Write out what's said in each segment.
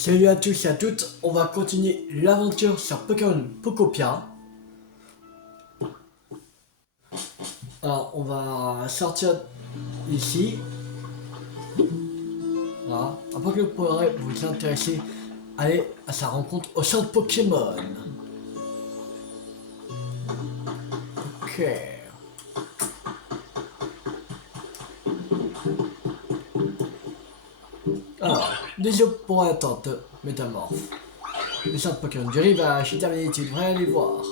Salut à tous et à toutes, on va continuer l'aventure sur Pokémon Pokopia. Alors on va sortir ici. Voilà. Un Pokémon pourrait vous intéresser, aller à sa rencontre au centre Pokémon. Ok. Alors, désolé pour l'attente, métamorphe. Le centre Pokémon du rivage est terminé, tu devrais aller voir.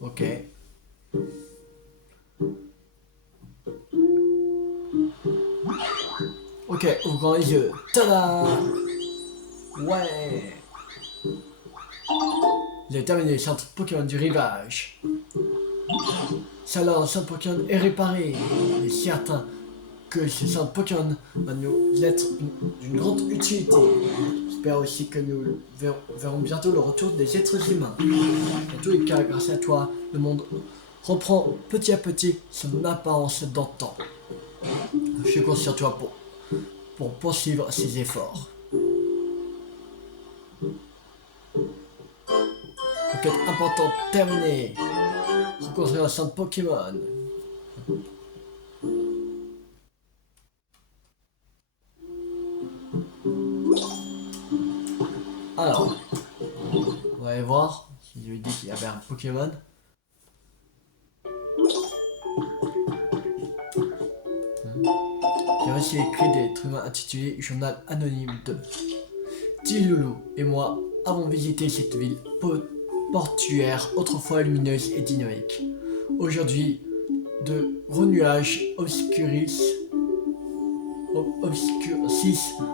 Ok. Ok, ouvre grand les yeux. Tada! Ouais! J'ai terminé le centre Pokémon du rivage. Ça alors, le centre Pokémon est réparé. Il est certain que ce centre Pokémon va nous être d'une grande utilité. J'espère aussi que nous verrons bientôt le retour des êtres humains. En tous les cas, grâce à toi, le monde reprend petit à petit son apparence d'antan. Je compte sur toi pour poursuivre ses efforts. Enquête importante terminée. Reconstruire un centre Pokémon. Alors, on va aller voir si je lui dis qu'il y avait un Pokémon. J'ai aussi écrit des trucs intitulés Journal anonyme 2. Tiloulou et moi avons visité cette ville portuaire autrefois lumineuse et dynamique. Aujourd'hui, de gros nuages obscurcissent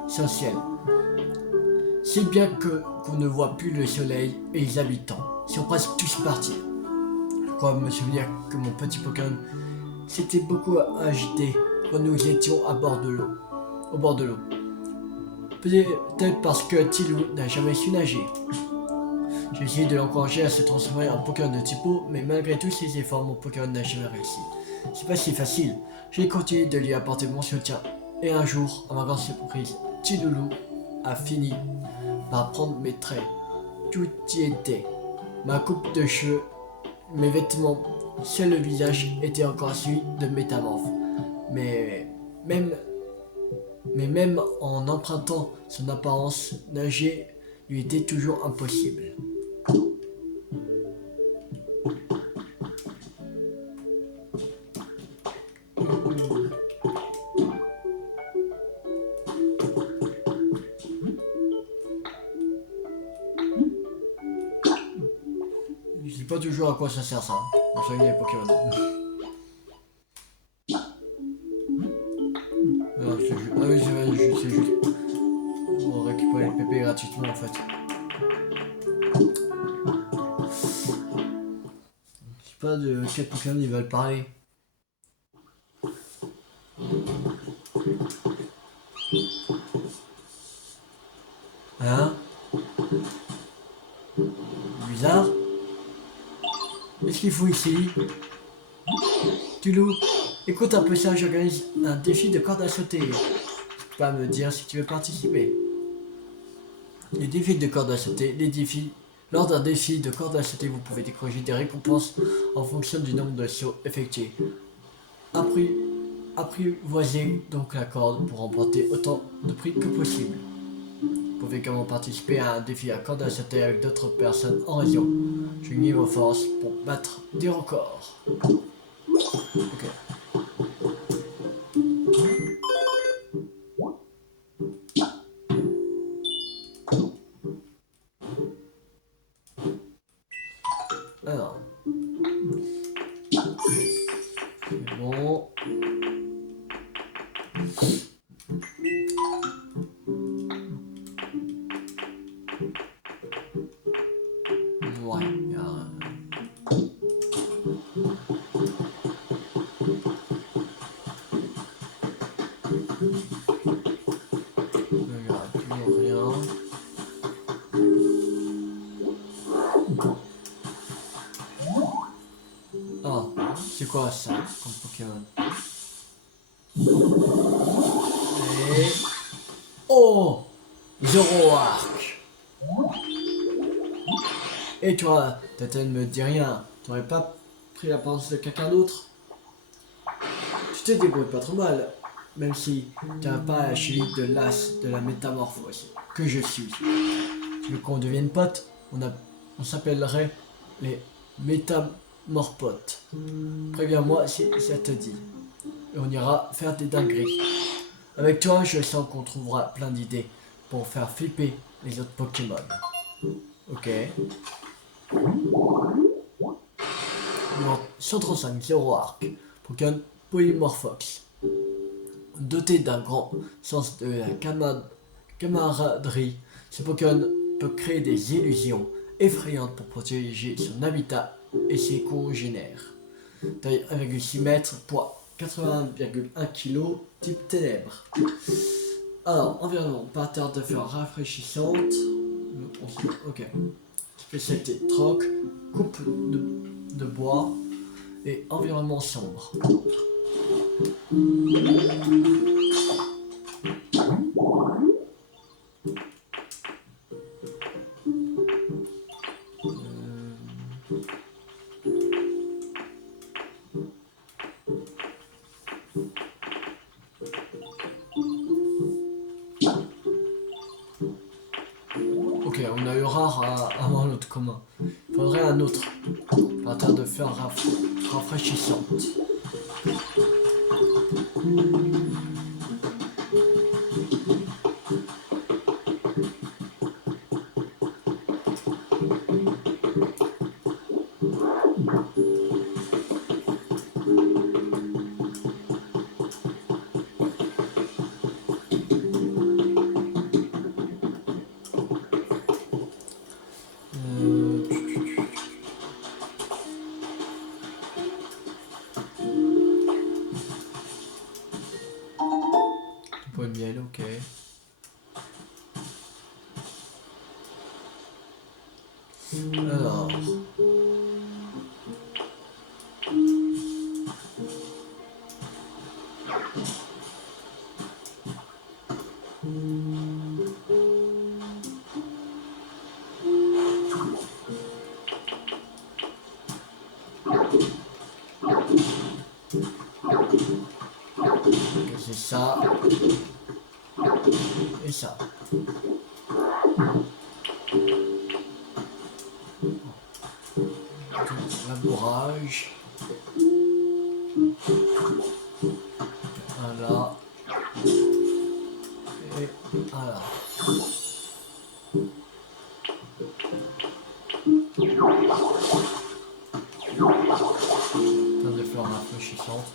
son ciel. Si bien qu'on ne voit plus le soleil et les habitants sont presque tous partis. Je crois me souvenir que mon petit Pokémon s'était beaucoup agité quand nous étions au bord de l'eau. Peut-être parce que Tilou n'a jamais su nager. J'ai essayé de l'encourager à se transformer en Pokémon de type eau, mais malgré tous ses efforts, mon Pokémon n'a jamais réussi. C'est pas si facile. J'ai continué de lui apporter mon soutien. Et un jour, à ma grande surprise, Tiloulou a fini par prendre mes traits. Tout y était. Ma coupe de cheveux, mes vêtements, seul le visage était encore celui de métamorphe. Mais même en empruntant son apparence, nager lui était toujours impossible. Je sais pas toujours à quoi ça sert ça, pour soigner les Pokémon. Non, c'est juste... Ah oui, c'est juste pour récupérer les PP gratuitement en fait. Je sais pas de quel Pokémon ils veulent parler. Hein? Bizarre. Qu'est-ce qu'il faut ici? Tulou, écoute un peu ça, j'organise un défi de corde à sauter. Tu peux pas me dire si tu veux participer. Les défis de corde à sauter, lors d'un défi de corde à sauter, vous pouvez décrocher des récompenses en fonction du nombre de sauts effectués. Apprivoisez donc la corde pour remporter autant de prix que possible. Vous pouvez également participer à un défi à corde à sauter avec d'autres personnes en région. Joignez vos forces pour battre des records. Ok. Alors. C'est bon. Ouais, il y a toujours rien. Ah, c'est quoi ça comme Pokémon? Et... Oh! Zoroark. Et toi, Tata ne me dit rien. T'aurais pas pris la place de quelqu'un d'autre? Tu te débrouilles pas trop mal, même si tu n'as pas la cheville de l'as de la métamorphose que je suis. Tu veux qu'on devienne potes? On s'appellerait les métamorphotes. Préviens-moi si ça te dit. Et on ira faire des dingueries. Avec toi, je sens qu'on trouvera plein d'idées pour faire flipper les autres Pokémon. Ok. Numéro 135, Zoroark. Pokémon Polymorphox. Doté d'un grand sens de la camaraderie, ce Pokémon peut créer des illusions effrayantes pour protéger son habitat et ses congénères. Taille 1,6 m, poids 81,1 kg, type ténèbres. Alors, environnement, parterre de fleurs rafraîchissantes. Ok. Spécialité troc, coupe de bois et environnement sombre. Ok, on a eu rare avant l'autre commun. Il faudrait un autre. Parterre de fleurs rafraîchissantes. Pot de miel, ok. Alors. C'est ça. Et ça. Labourage. Voilà. Et voilà. Plein de fleurs rafraîchissantes.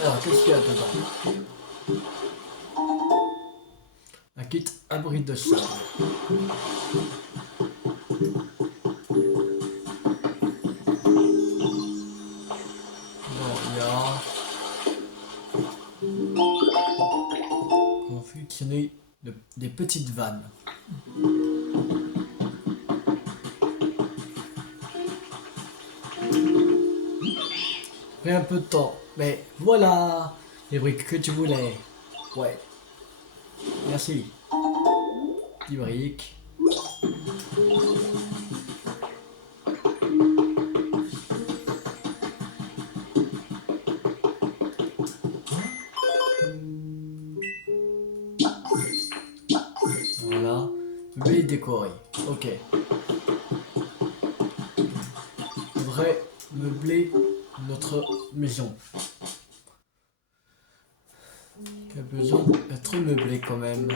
Alors, qu'est-ce qu'il y a dedans? Un kit abri de sable. Bon, il y a confectionner des petites vannes. Pris un peu de temps, mais voilà les briques que tu voulais. Ouais, merci. 10 briques. Voilà. Bébé décoré. Ok. Faudrait meubler notre maison. Qui a besoin d'être meublé quand même.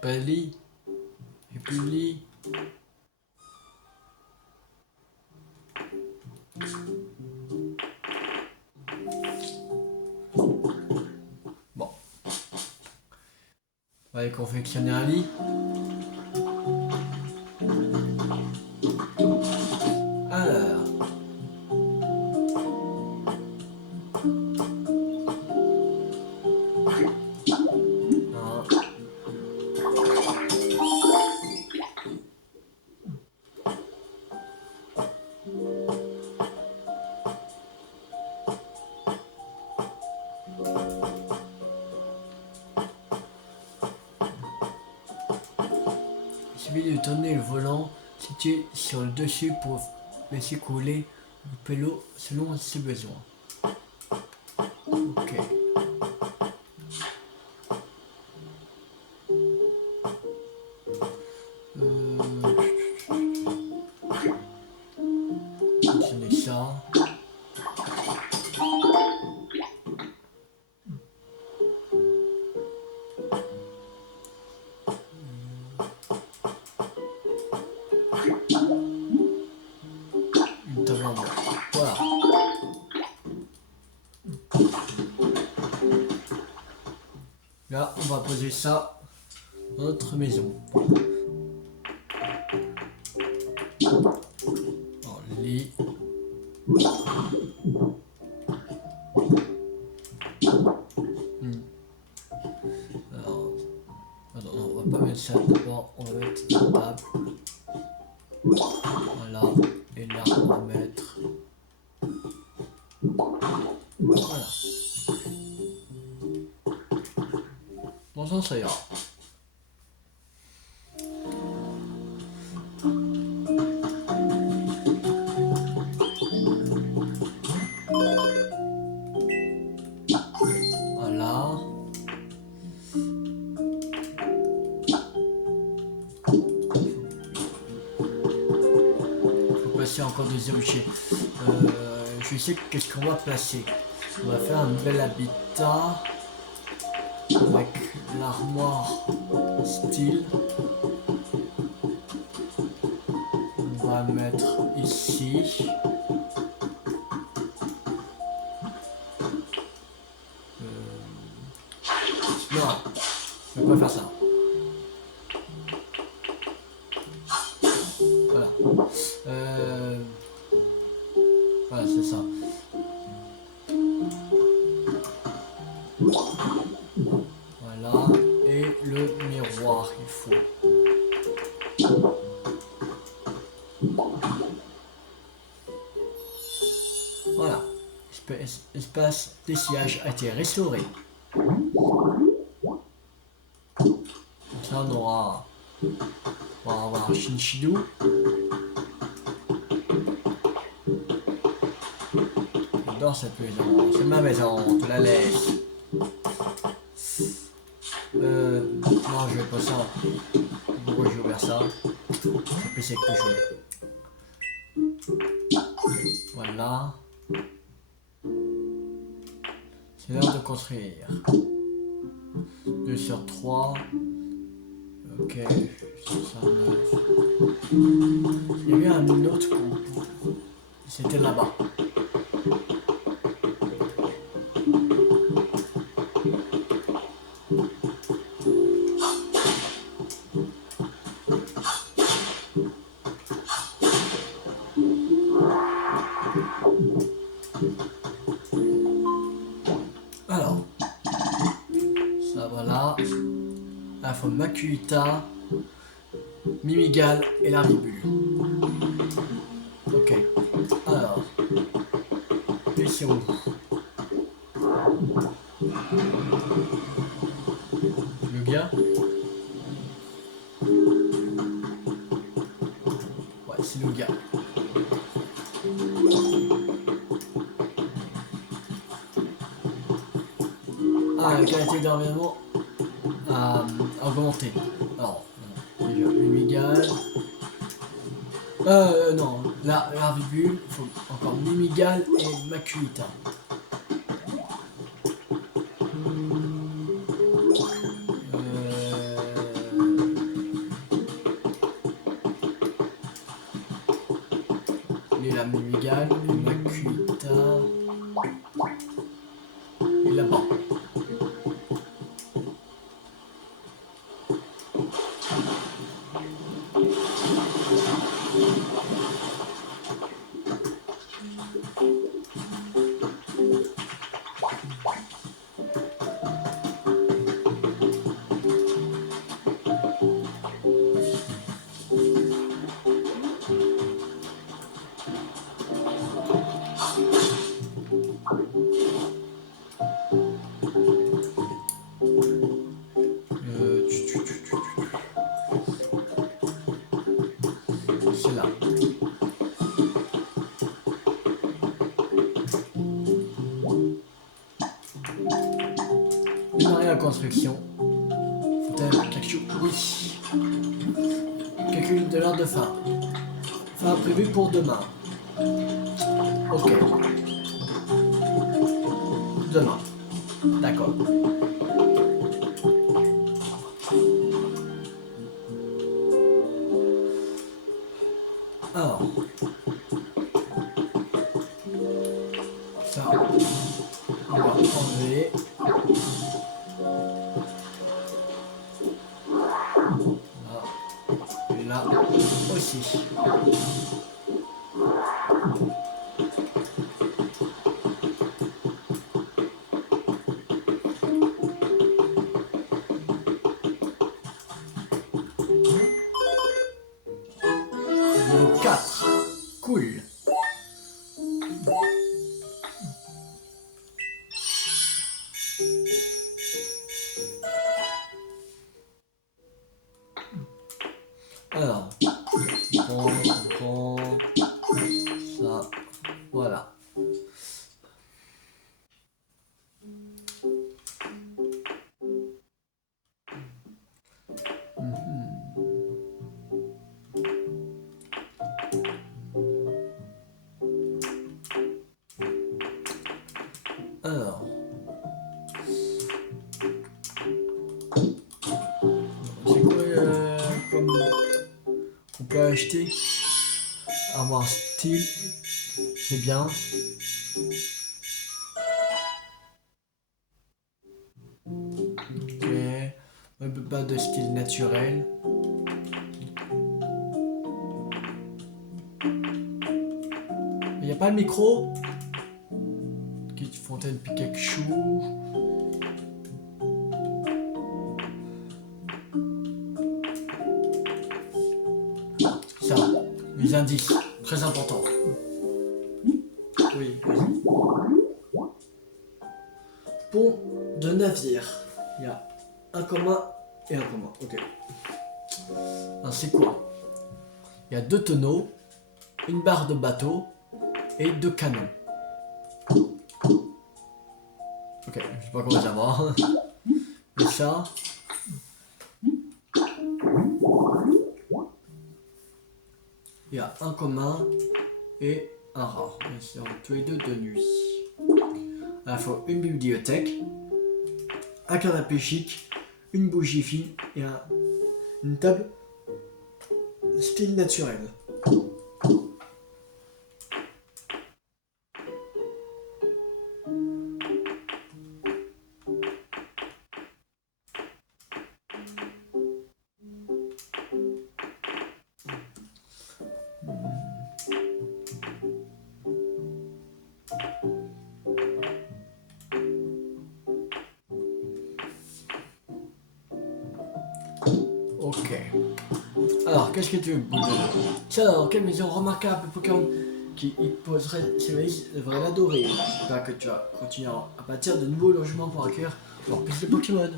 Pali. Et publie. Bon. On va aller confectionner un lit. Alors. Il suffit de tourner le volant situé sur le dessus pour laisser couler le pélo selon ses besoins. Ok. Continuer ça. Une table en bois. Voilà. Là, on va poser ça dans notre maison. Dans le lit. Alors, non, on va pas mettre ça d'abord, on va mettre la table. Voilà. Et là, on va mettre. Voilà. Bon, ça ira. Voilà. Faut placer encore des objets. Je sais qu'est-ce qu'on va placer. On va faire un nouvel habitat avec l'armoire style. On va mettre ici. Non, je vais pas faire ça. Voilà. Voilà, c'est ça. Voilà. Et le miroir, il faut. Voilà. Espace d'essuyage a été restauré. Ça, on va avoir un chinchidou. J'adore cette maison. C'est ma maison, on te la laisse. Non, je vais pas ça. Pourquoi j'ai ouvert ça? C'est PC que je voulais. Voilà. C'est l'heure de construire. 2 sur 3. Ok, 69. Il y avait un autre coup. C'était là-bas. Alors, ça voilà. La forme Macuita, Mimigal et la ribule. Ok. Alors. Puis c'est où? Le gars? Ouais, c'est le gars. Ah, la qualité d'environnement a augmenté. Alors, déjà, Mimigal. Non, la ribule, il faut encore Mimigal et Macuita. la Mimigal, une Makuita. Et là-bas. C'est là. Une arrière construction. Faut-elle quelque chose? Oui. Calcul de l'heure de fin. Fin prévue pour demain. Ok. Demain. D'accord. Alors. Ça. On va enlever. Là. Et là aussi. Niveau 4. Cool. Alors, on prend ça, voilà. Alors, c'est quoi comme on peut acheter? Avoir style, c'est bien. Ok, pas de style naturel. Il n'y a pas le micro? Petite fontaine Pikachu. Ça, les indices, très importants. Oui, oui. Pont de navire. Il y a un commun et un commun. Ok. Alors c'est quoi? Il y a 2 tonneaux, une barre de bateau et 2 canons. Ok, je sais pas comment savoir. Et ça. Il y a un commun et un rare. Ils sont tous les deux de nuit. Il faut une bibliothèque, un canapé chic, une bougie fine et une table style naturel. Ok. Alors, qu'est-ce que tu veux? Alors, quelle maison remarquable Pokémon qui y poserait ses valises devrait l'adorer. Pas que tu vas continuer à bâtir de nouveaux logements pour accueillir encore plus de Pokémon.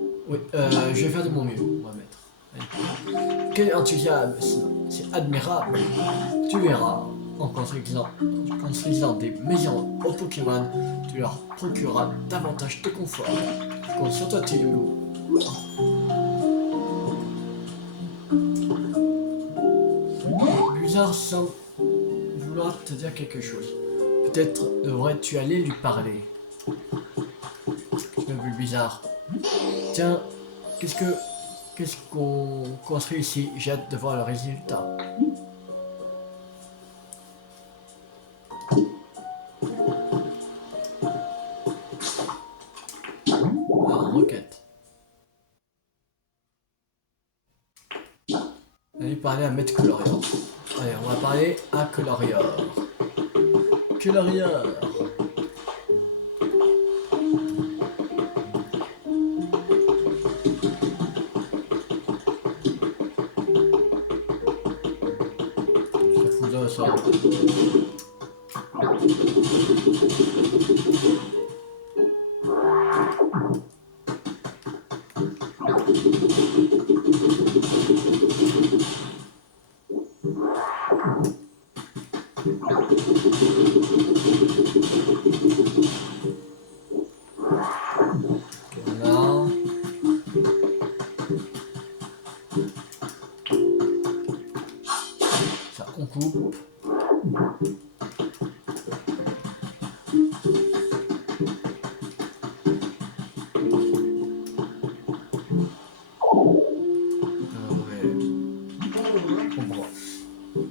Oui, je vais faire de mon mieux, on va mettre. Allez. Quel enthousiasme, c'est admirable. Tu verras, en construisant des maisons aux Pokémon, tu leur procureras davantage de confort. Je compte sur toi, petit loulou. Bizarre sans vouloir te dire quelque chose. Peut-être devrais-tu aller lui parler. Je me vu bizarre. Tiens, qu'est-ce qu'on construit ici? J'ai hâte de voir le résultat. Allez parler à Maître Colorior. Allez, on va parler à Colorior. Colorior. Ça fout là, ça. Voilà. Ça, on coupe.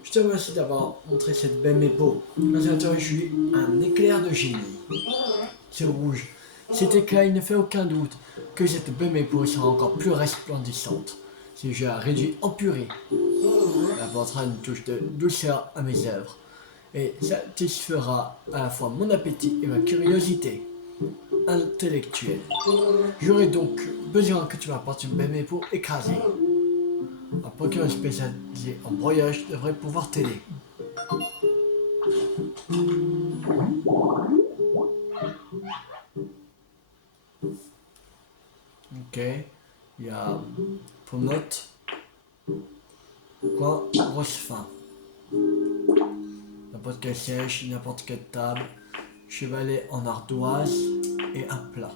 Je te remercie d'avoir montré cette belle mépo. Grâce à toi, je suis un éclair de génie. C'est rouge. Cet éclat, il ne fait aucun doute que cette belle mépo sera encore plus resplendissante. Si je la réduis en purée, elle apportera une touche de douceur à mes œuvres et satisfera à la fois mon appétit et ma curiosité intellectuelle. J'aurai donc besoin que tu m'apportes une belle mépo écrasée. Un Pokémon spécialisé en broyage devrait pouvoir t'aider. Ok, il y a Pomote, coin, grosse faim. N'importe quel siège, n'importe quelle table, chevalet en ardoise et un plat.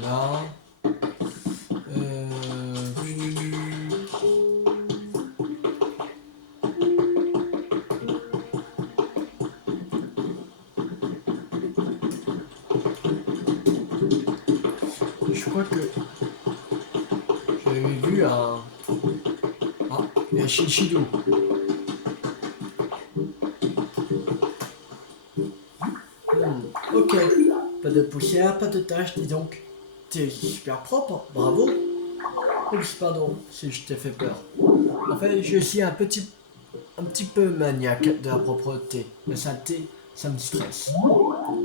Voilà. Je crois que j'avais vu un... Ah, il y a Shinshidou. Ok, pas de poussière, pas de taches, dis donc. T'es super propre, bravo. Oups, pardon si je t'ai fait peur. En fait, je suis un petit peu maniaque de la propreté. La saleté, ça me stresse.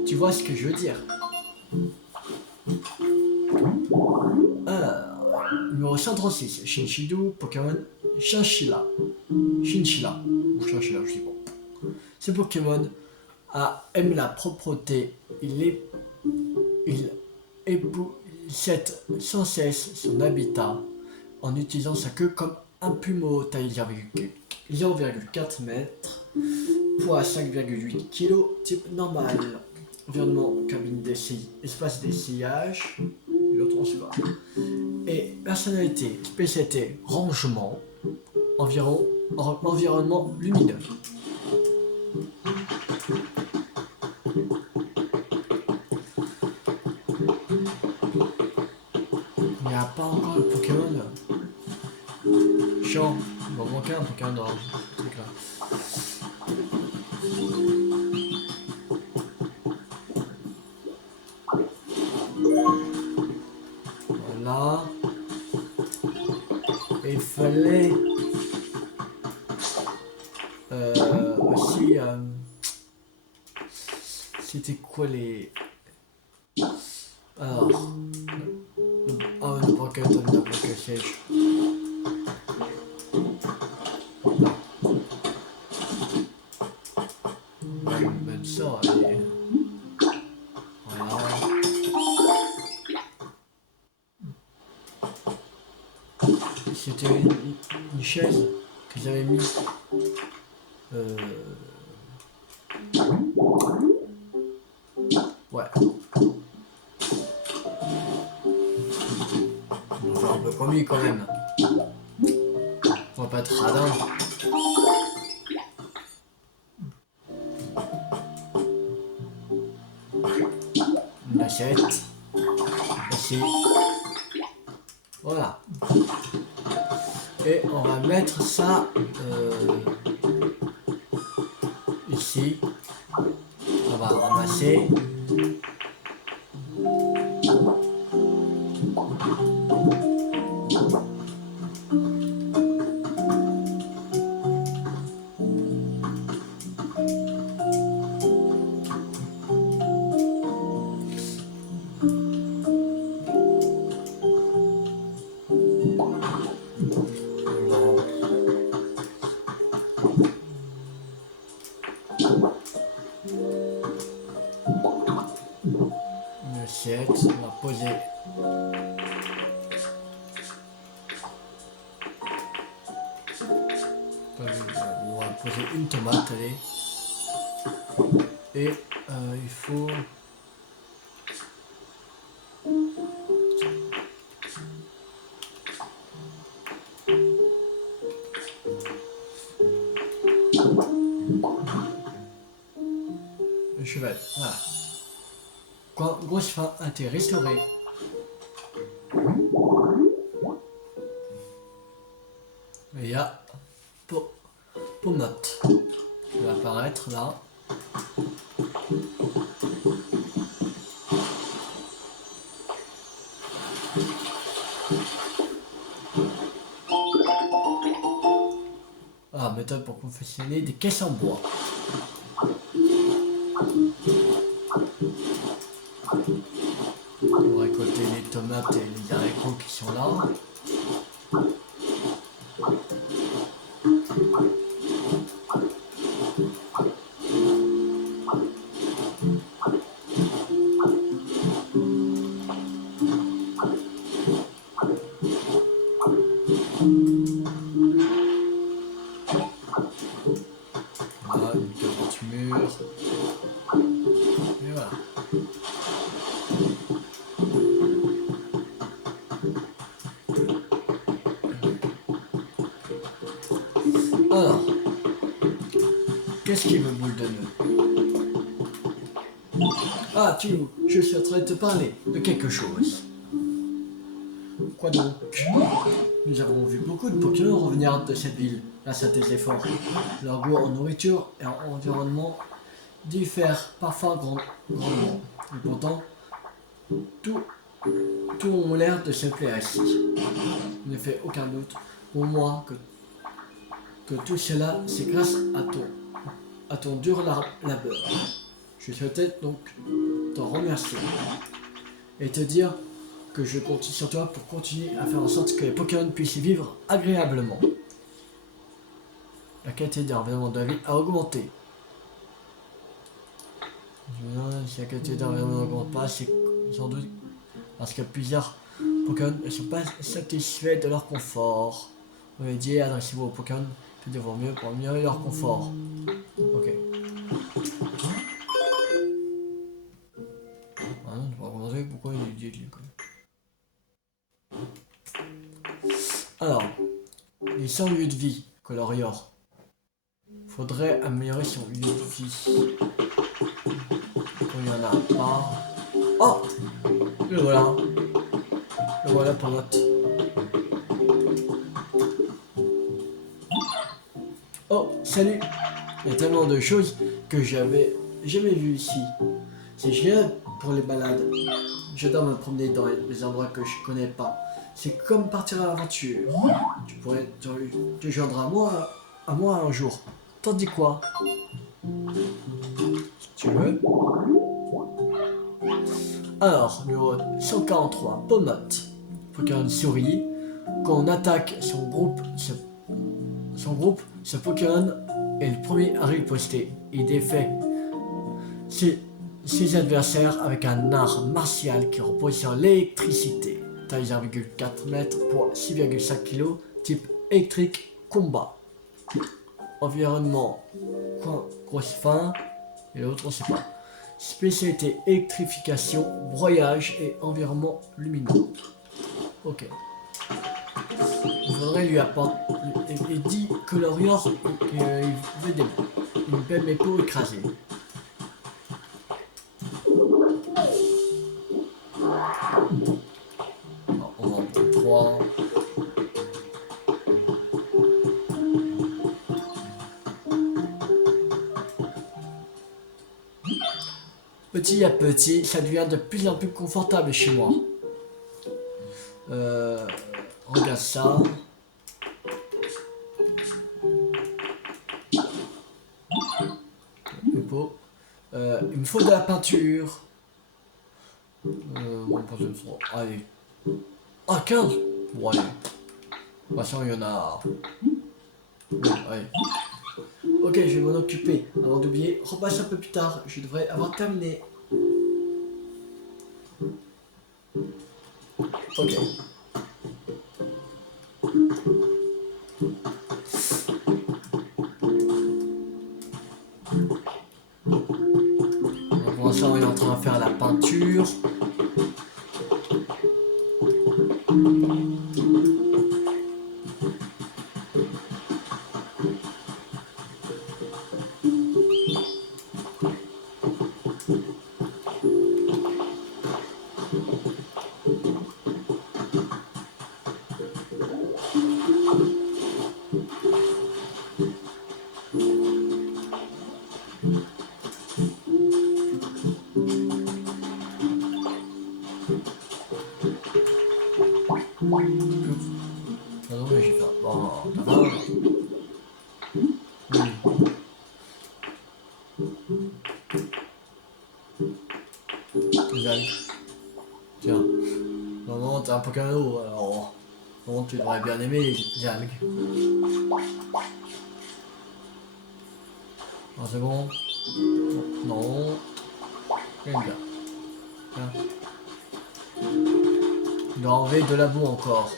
Tu vois ce que je veux dire? Alors, numéro 136, Shinshidou, Pokémon Chinchilla. Chinchilla, ou Chinchilla, je sais pas. Ce Pokémon aime la propreté. Il épousette sans cesse son habitat en utilisant sa queue comme un plumeau taille 0,4 mètres, poids 5,8 kg, type normal. Environnement, cabine d'essai, espace d'essayage, le transport. Et personnalité, spécialité, rangement, environnement lumineux. Il n'y a pas encore de Pokémon là. Chiant, il va manquer un Pokémon dans ce truc là. Voilà. Et il fallait aussi c'était quoi les... Alors... Ah, le Pokémon de la siège. Même ça, allez. Voilà. C'était une chaise que j'avais mis. Ouais. On va faire un peu comme lui quand même. On va pas être radin. 7. Ici. Voilà. Et on va mettre ça ici. On va ramasser. Une assiette, on va poser. On va poser une tomate, allez. Et il faut. Le cheval, voilà. Quand grosse faim a été restaurée. Et il y a Pomate qui va apparaître là. Ah, méthode pour confectionner des caisses en bois. Pour récolter les tomates et les haricots qui sont là. Voilà, une carotte mûre. Et voilà. Alors, qu'est-ce qu'il veut boule de nœud? Ah, je suis en train de te parler de quelque chose. Quoi donc? Nous avons vu beaucoup de Pokémon revenir de cette ville grâce à tes efforts. Leur goût en nourriture et en environnement diffèrent parfois grandement. Et pourtant, tout ont l'air de se plaire ici. Il ne fait aucun doute pour moi que tout cela, c'est grâce à ton dur labeur. Je souhaitais donc t'en remercier et te dire que je compte sur toi pour continuer à faire en sorte que les Pokémon puissent y vivre agréablement. La qualité d'environnement de la ville a augmenté. Si la qualité d'environnement n'augmente pas, c'est sans doute parce que plusieurs Pokémon ne sont pas satisfaits de leur confort. Vous m'avez dit, adressez-vous aux Pokémon qui devront mieux pour améliorer leur confort. Ok. Ah non, on va regarder pourquoi il est dit quoi. Alors, les 100 lieux de vie, Colorior. Faudrait améliorer son lieu de vie. Quand il n'y en a pas. Oh! Le voilà. Le voilà pour notre. Oh, salut! Il y a tellement de choses que j'avais jamais vues ici. C'est génial pour les balades. J'adore me promener dans les endroits que je connais pas. C'est comme partir à l'aventure. Tu pourrais te joindre à moi un jour. T'en dis quoi? Si tu veux. Alors, numéro 143, Pomate. Pokémon souris. Quand on attaque son groupe, ce Pokémon est le premier à riposter. Il défait ses adversaires avec un art martial qui repose sur l'électricité. Taille 0,4 m pour 6,5 kg, type électrique combat. Environnement, grosse faim, et l'autre on sait pas. Spécialité électrification, broyage et environnement lumineux. Ok. Il faudrait lui apprendre. Il dit que Colorior il veut une belle mépo écrasée. Petit à petit, ça devient de plus en plus confortable chez moi. Regarde ça. Il me faut de la peinture. Bon, pas de trop. Allez. Ah, 15. Bon, allez. De toute façon, il y en a. Bon, allez. Ok, je vais m'en occuper. Avant d'oublier, repasse un peu plus tard. Je devrais avoir terminé. Ok. Pour l'instant, on est en train de faire la peinture. Non, mais j'ai fait. Bon, ça va. Oui. Les algues. Tiens. Maman, t'es un Pokémon, alors. Bon, tu devrais bien aimer les algues. Ah, c'est bon. Non. J'aime bien. Tiens. Il doit enlever de la boue encore.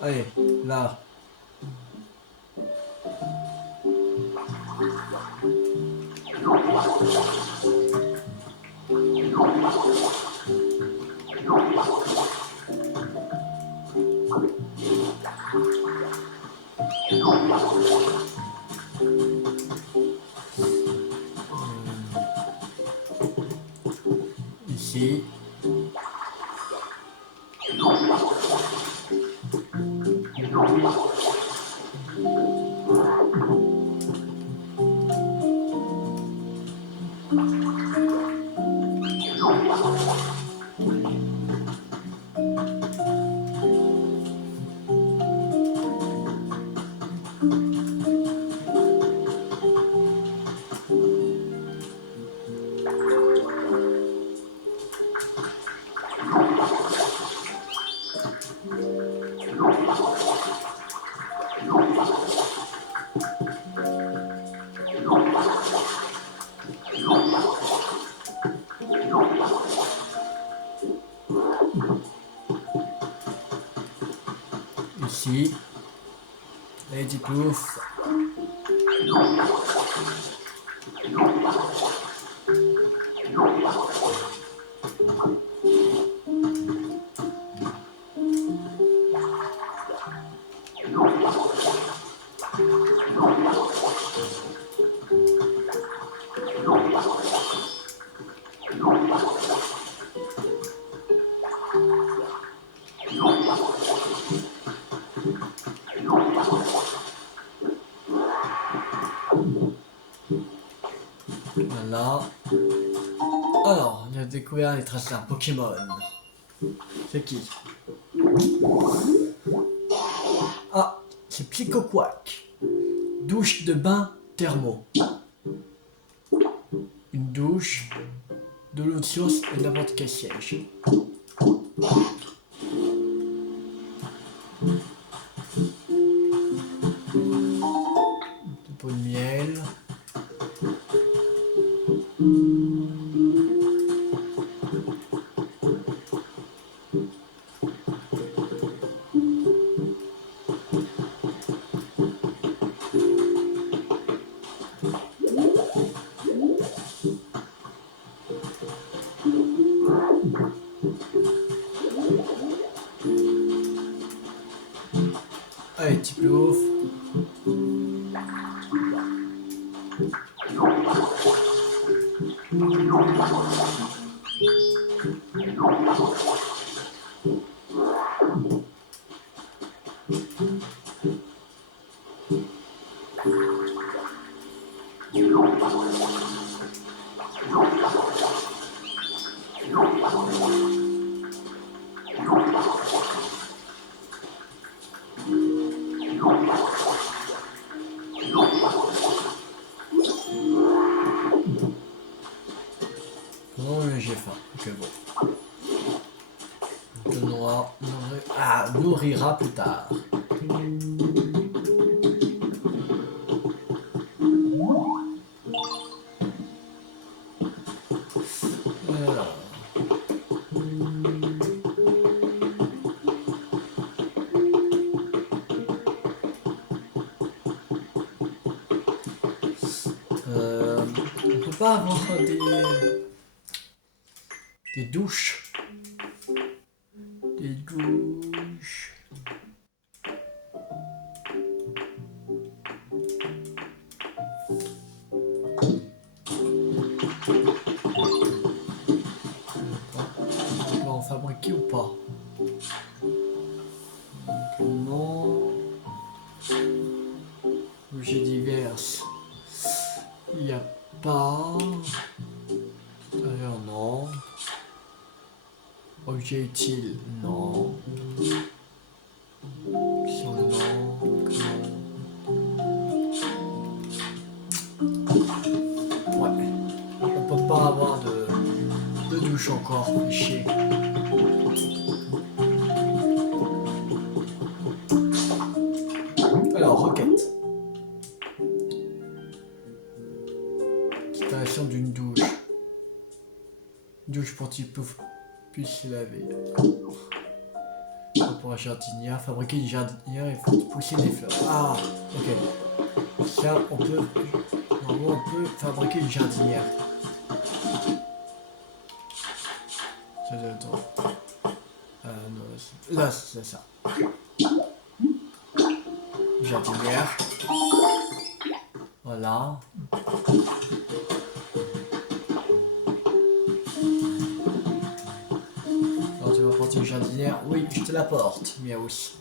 Allez, là. Ici. Ici. Lady Plouf. Voilà. Alors, on a découvert les traces d'un Pokémon. C'est qui? Ah, c'est Plicoquac. Douche de bain thermo. Une douche, de l'eau de source et n'importe quel siège. Un pot de miel. Allez, petit plus ouf. Non, mais j'ai faim. Ok, bon. Nourrira plus tard. Alors. On peut pas avoir des douches. Des douches. On peut en fabriquer ou pas? Non. J'ai diverses. Il n'y a pas. D'ailleurs, non. Objet utile, non. Option, non. Ouais. On peut pas avoir de douche encore, chier. Alors, requête. Installation d'une douche. Douche pour qu'il puisse se laver. Pour un jardinière, fabriquer une jardinière, il faut pousser des fleurs. Ah, ok. Ça, on peut. Normalement, on peut fabriquer une jardinière. Ça doit être. Non, là, c'est ça. Jardinière. Voilà. Alors tu vas porter une jardinière. Oui, je te la porte, Miaous.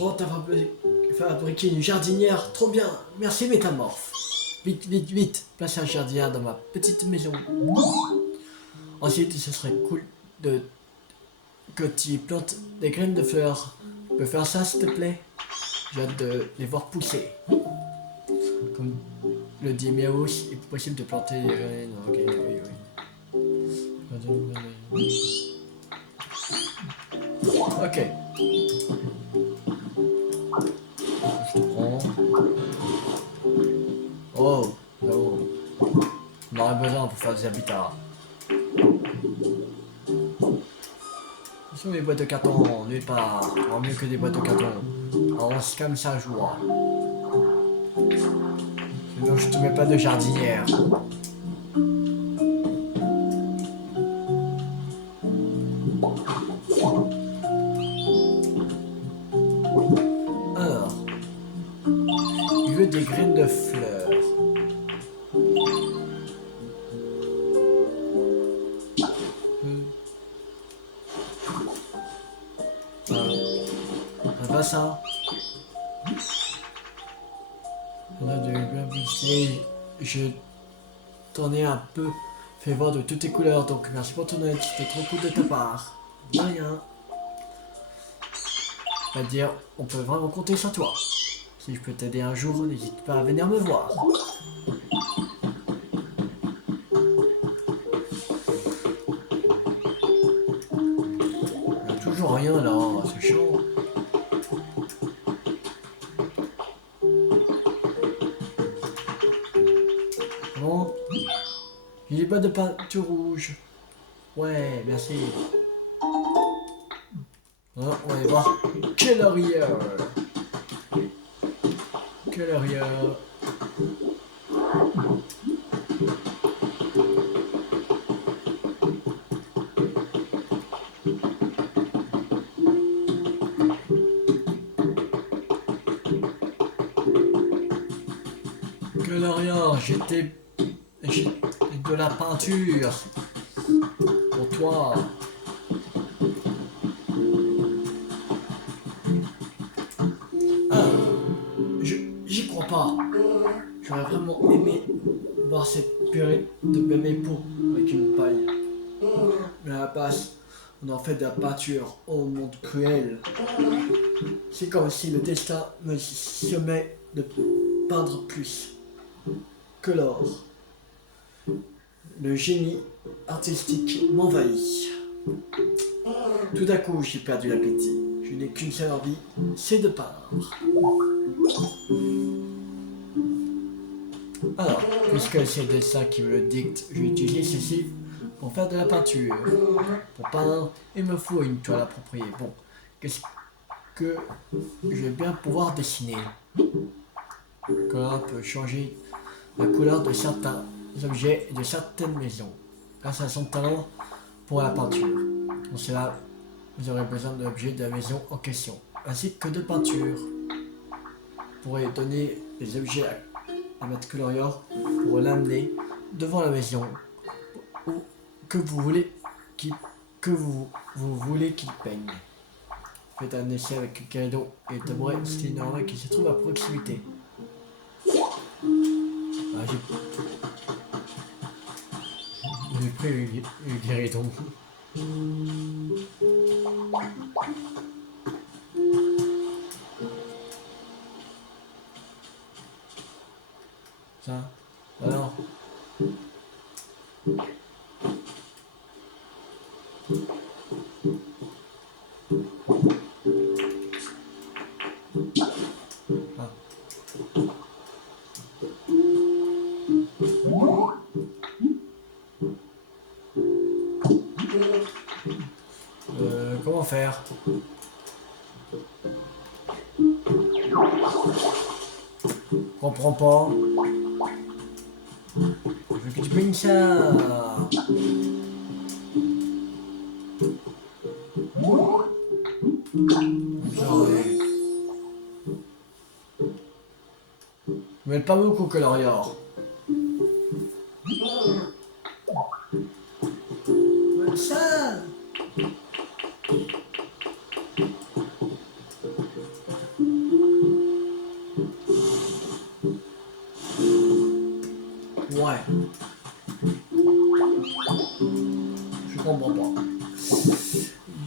Oh, t'as fabriqué une jardinière. Trop bien. Merci, Métamorphe. Vite, vite, vite. Place la jardinière dans ma petite maison. Ensuite, ce serait cool que tu plantes des graines de fleurs. Tu peux faire ça, s'il te plaît? J'ai hâte de les voir pousser. Comme le dit Miaous, il est possible de planter des graines. Ok, oui, oui. Ok. Je te prends. Oh, oh. On aurait besoin pour faire des habitats. Où sont les boîtes de carton? Nulle part. En mieux que des boîtes de carton. Alors on se calme ça, joie. Sinon je te mets pas de jardinière. Alors. Il veut des graines de fleurs. Ça va ça? On a de bien visser. Je t'en ai un peu fait voir de toutes tes couleurs, donc merci pour ton aide, c'était trop cool de ta part. De rien. C'est-à-dire, on peut vraiment compter sur toi. Si je peux t'aider un jour, n'hésite pas à venir me voir. Il n'y a toujours rien là, c'est chiant. Bon. Il n'est pas de peinture rouge. Ouais, merci. Ah, on va aller voir Kelleria. Kelleria. Gloria, j'ai de la peinture pour toi. Ah, j'y crois pas. J'aurais vraiment aimé voir cette purée de bébé pot avec une paille. Mais à la place, on en fait de la peinture. Oh, monde cruel. C'est comme si le destin me semait de peindre plus que l'or. Le génie artistique m'envahit. Tout à coup, j'ai perdu l'appétit. Je n'ai qu'une seule envie, c'est de peindre. Alors, puisque c'est le dessin qui me le dicte, je vais utiliser ceci pour faire de la peinture. Pour peindre, il me faut une toile appropriée. Bon, qu'est-ce que je vais bien pouvoir dessiner? On peut changer la couleur de certains objets et de certaines maisons grâce à son talent pour la peinture. Pour cela, vous aurez besoin d'objets de la maison en question, ainsi que de peinture. Vous pourrez donner les objets à Maître Colorior pour l'amener devant la maison ou que vous voulez qu'il peigne. Faites un essai avec Kaido et Tomoe Slinora qui se trouve à proximité. Ah, j'ai pris une guéridon. Ça, alors. Ah. Comment faire? Comprends pas. Je veux que tu peignes ça. Je m'aide pas beaucoup, Colorior. Ça. Ouais. Je comprends pas.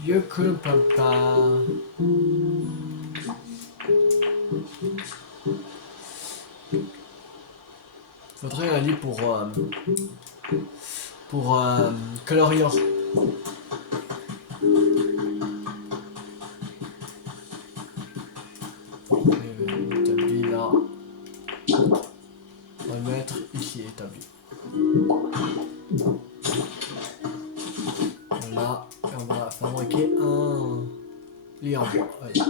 Je comprends pas. Faudrait aller pour Colorior. Établi là. On va le mettre ici établi. Là, et on va fabriquer un lit en bois. Allez.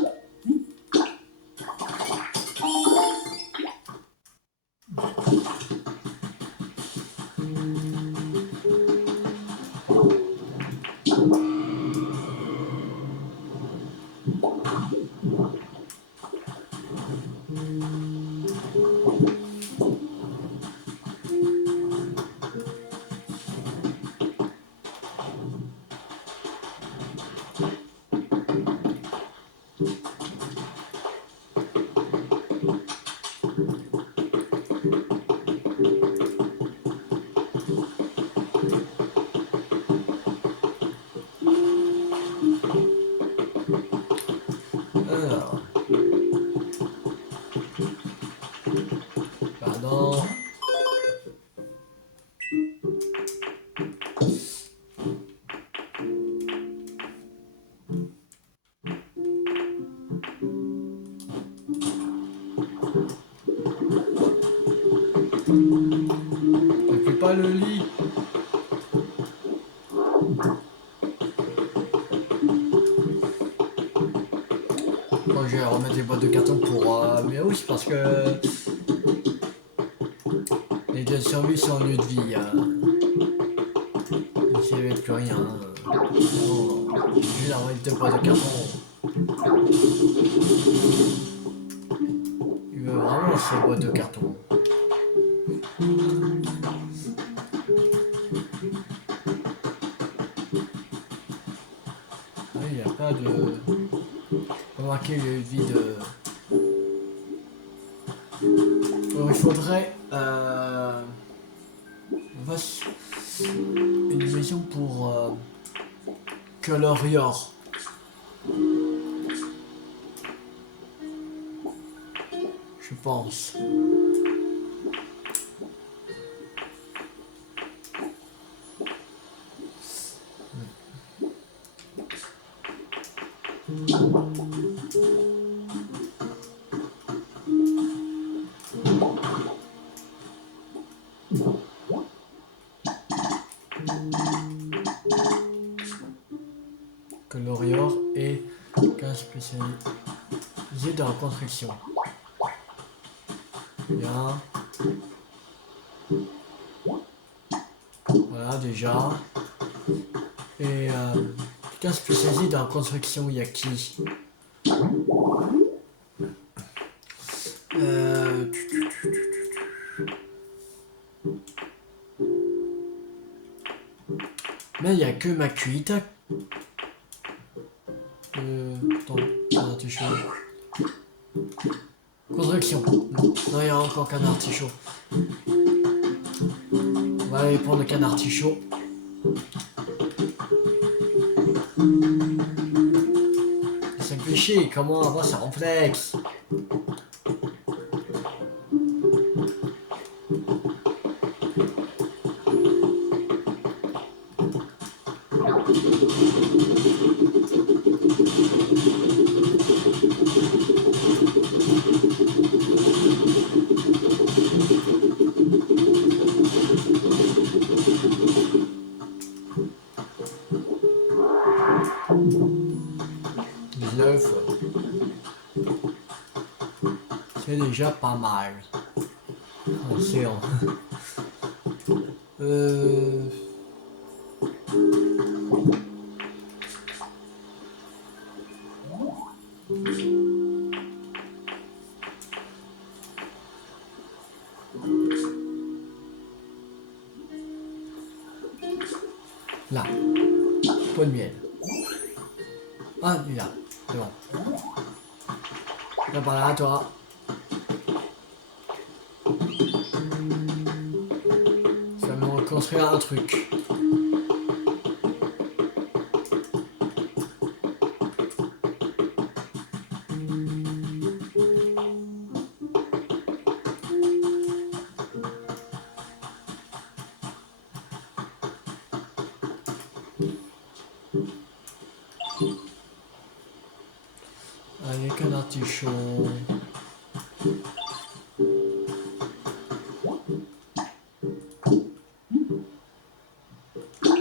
Alors. Pardon. Ne fais pas le lit. Moi je vais remettre les boîtes de carton pour Miaou, parce que les deux survie sont en lieu de vie. Il n'y avait plus rien. Oh, j'ai la remettre deux boîtes de carton. Il veut vraiment ces boîtes de carton. de remarquer le vide. Alors il faudrait une maison pour Colorior. Je pense. Colorior et cas spécialisé dans la construction. Bien. Voilà déjà. Et cas spécialisé dans la construction, il y a qui? Là, il n'y a que Makuita. Attends, artichaut. Construction. Non, il y a encore qu'un artichaut. On va aller prendre le canard artichaut. C'est un cliché, comment avoir ça complexe? C'est déjà pas mal. Oh, c'est long. Là. Pot de miel. Ah, il est là. C'est bon. Viens par là, toi. Ça va me reconstruire un truc. Allez, qu'un artichaut.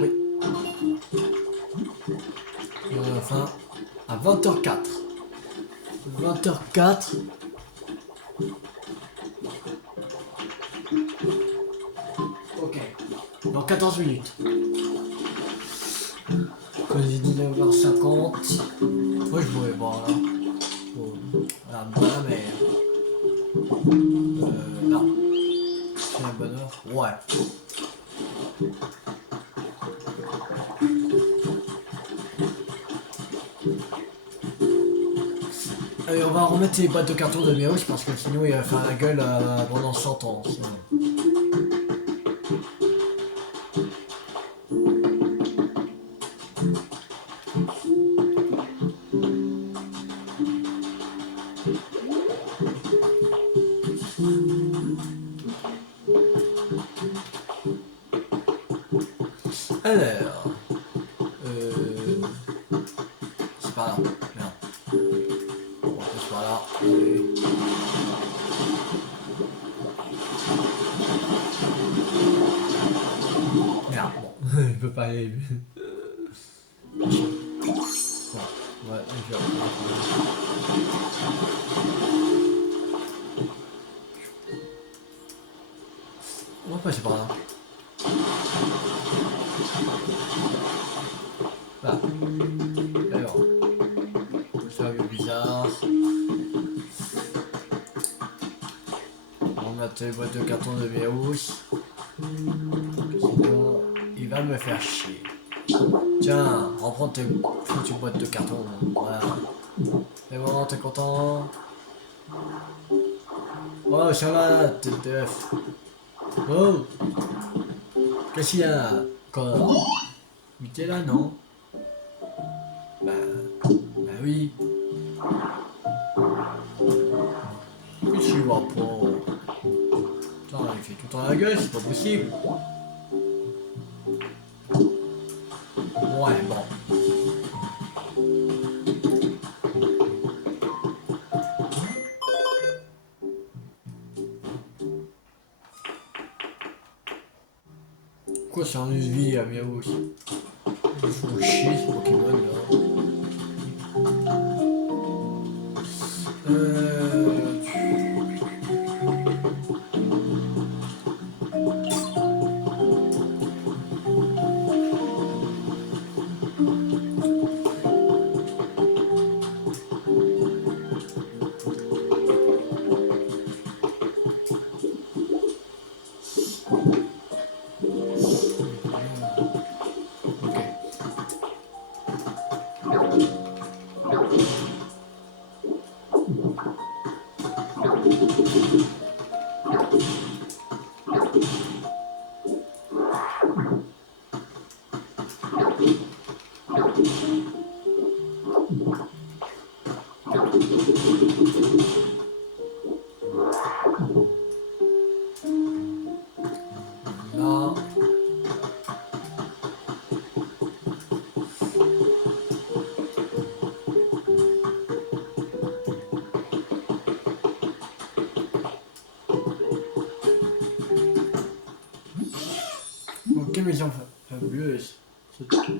Oui. Et on a faim à 20h04. 20h04. Ok. Dans 14 minutes. Quand il est 19h50. Moi je pourrais voir là. La bonne mère. Là. C'est la bonne heure. Ouais. Allez, on va remettre les boîtes de carton de Méouche parce que sinon il va faire la gueule pendant 100 ans. Sinon. Alors, c'est pas là, merde. On passe par là. Allez. Merde, bon, il peut pas aller. Bon, ouais, je vais on va passer par là. Là. Alors, ça va bizarre. On va mettre les boîtes de carton de Vérousse. Sinon, il va me faire chier. Tiens, reprends tes foutues boîtes de carton. Voilà. Et bon, t'es content? Oh, Charlotte, TTF. Oh, qu'est-ce qu'il y a encore? Oui, t'es là, non? Bah, bah oui. Qu'est-ce qu'il va pas? Putain, il fait tout le temps la gueule, c'est pas possible. Ouais, bon. Quoi, c'est un vie à Miaou aussi? Ils font chier ces Pokémon là. Euh... Ok. Là. Ok, maison fabuleuse. C'est très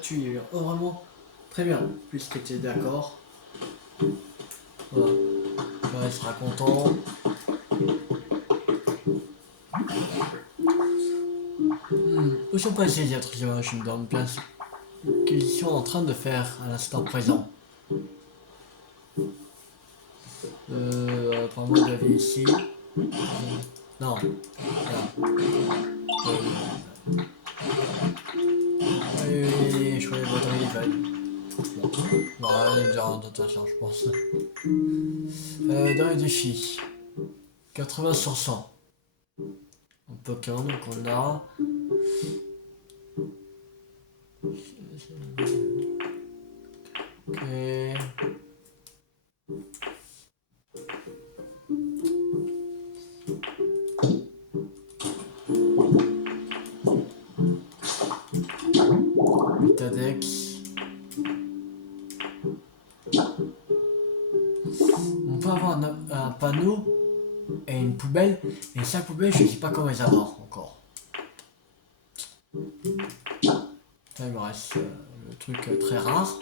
tu es oh, vraiment très bien, puisque tu es d'accord. Voilà. Là, il sera content. Où sont passés les êtres humains? Je me demande bien ce qu'ils sont en train de faire à l'instant présent. Apparemment, il y avait ici. Non. Voilà. Oui, je connais votre rival. Bon. Voilà, il me dira de toute façon, je pense. Dans les défis. 80 sur 100. Un Pokémon, donc on l'a. Ok. Vitadex. On peut avoir un panneau et une poubelle, et chaque poubelle, je ne sais pas comment les avoir encore. Là, il me reste le truc très rare.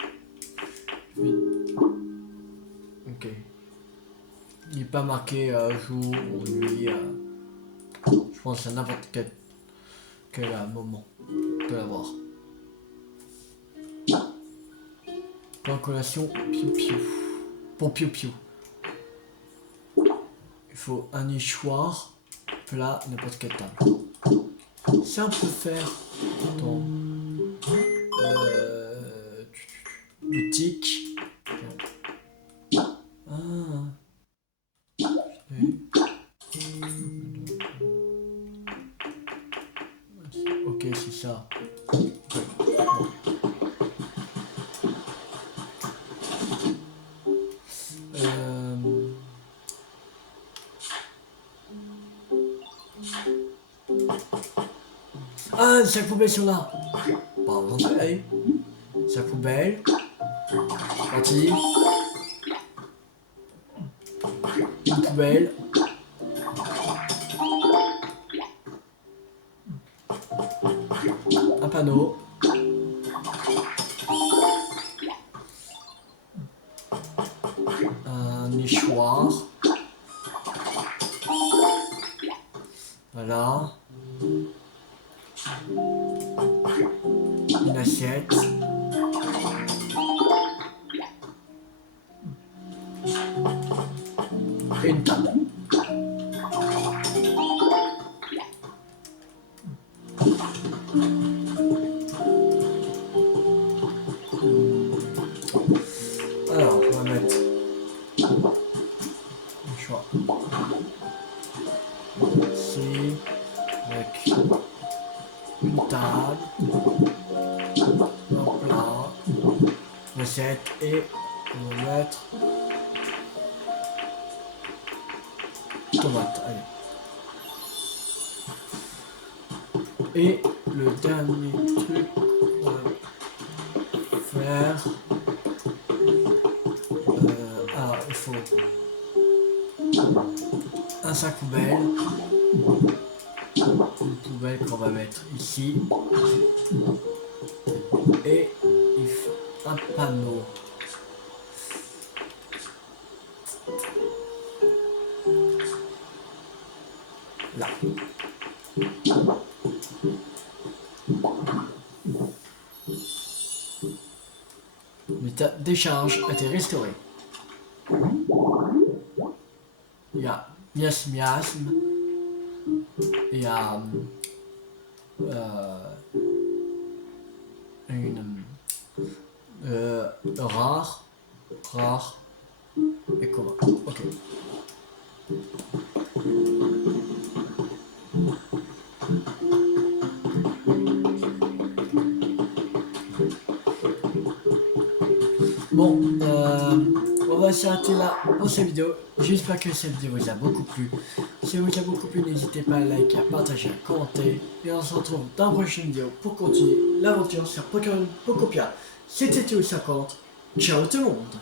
Ok. Il n'est pas marqué jour ou nuit. Je pense à n'importe quel moment. On peut l'avoir. Plan collation, piou piou. Pour piou piou. Il faut un nichoir, plat, n'importe quelle table. Ça, on peut faire dans boutique. Ah. Ok, c'est ça. Ah, sac poubelle sont là. Pardon, hey. Sac poubelle. Parti. Une poubelle. Un panneau. Un nichoir. Voilà. Une assiette. Et une table. baguette et on va mettre tomate, allez. Et le dernier truc qu'on va faire, alors il faut un sac poubelle, une poubelle qu'on va mettre ici, et il faut un panneau. Là. L'état de décharge a été restauré. Il y a miasme, il y a une rare et commun. Ok. Bon, on va s'arrêter là pour cette vidéo. J'espère que cette vidéo vous a beaucoup plu. Si elle vous a beaucoup plu, n'hésitez pas à liker, à partager, à commenter. Et on se retrouve dans la prochaine vidéo pour continuer l'aventure sur Pokémon Pokopia. C'était Théo50. Ciao tout le monde!